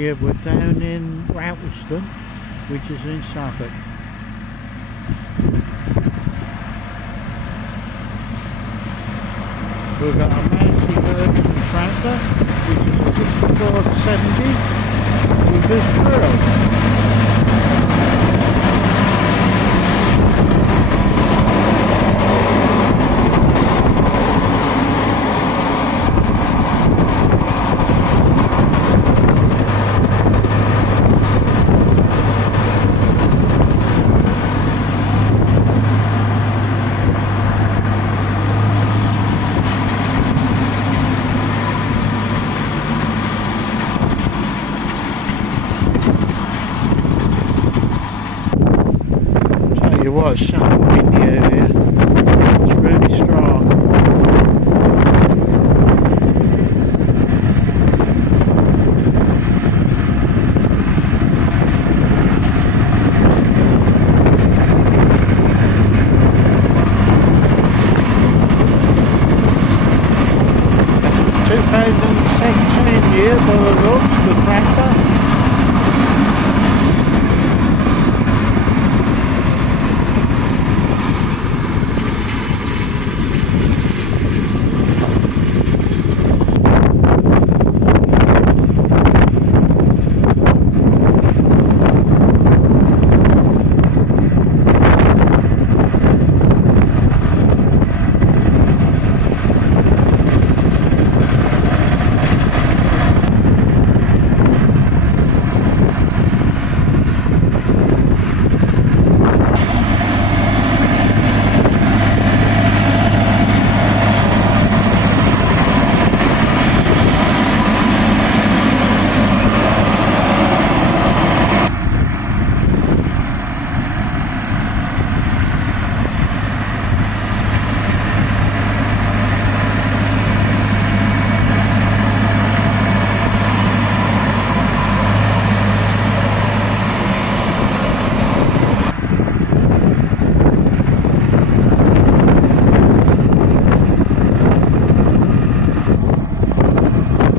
Yeah, we're down in Rattleston, which is in Suffolk. We've got a Massey version tractor, which is a 6470 with this drill. What a sharp wind here, it's really strong. Year by the looks, the tractor.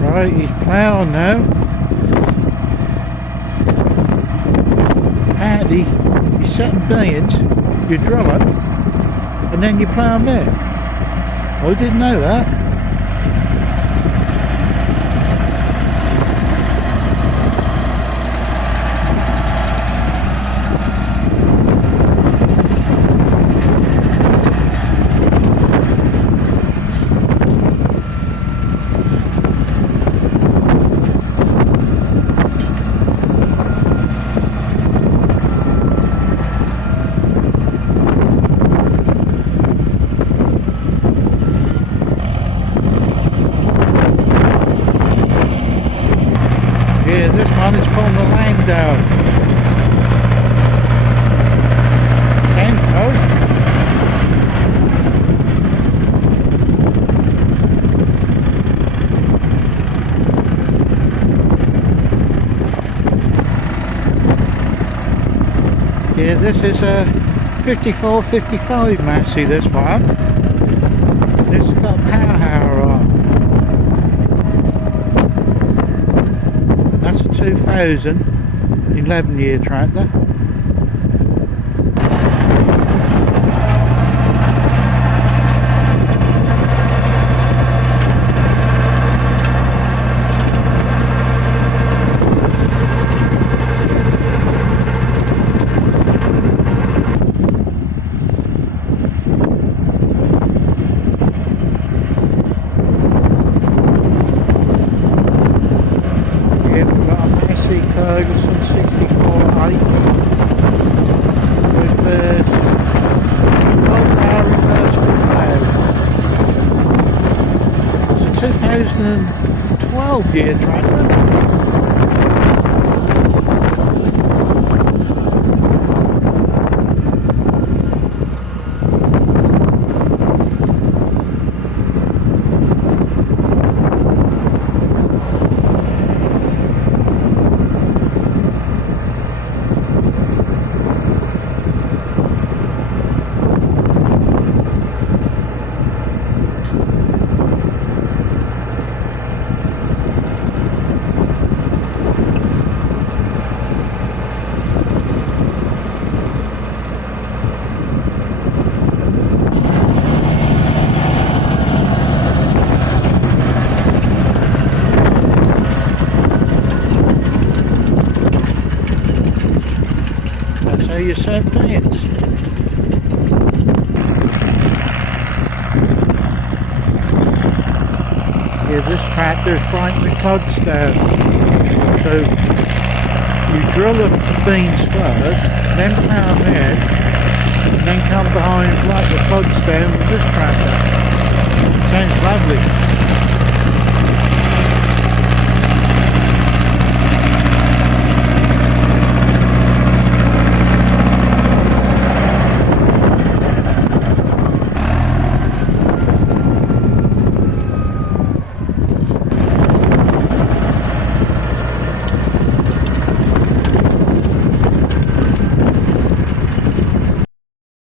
Right, he's ploughing now. Apparently, you set them beans, you drill it, and then you plough them there. I didn't know that. This one is pulling the land down. Tempo. Yeah, this is a 54-55 Massey, this one. This has got a power harrow on. That's a 2011 year tractor. Ferguson 6480 with the 12-hour reverse plough. It's a 2012 year tractor. minutes. Yeah, this tractor's breaking the clods down. So you drill the beans first, then plough ahead, and then come behind and break the clods down with this tractor. Sounds lovely.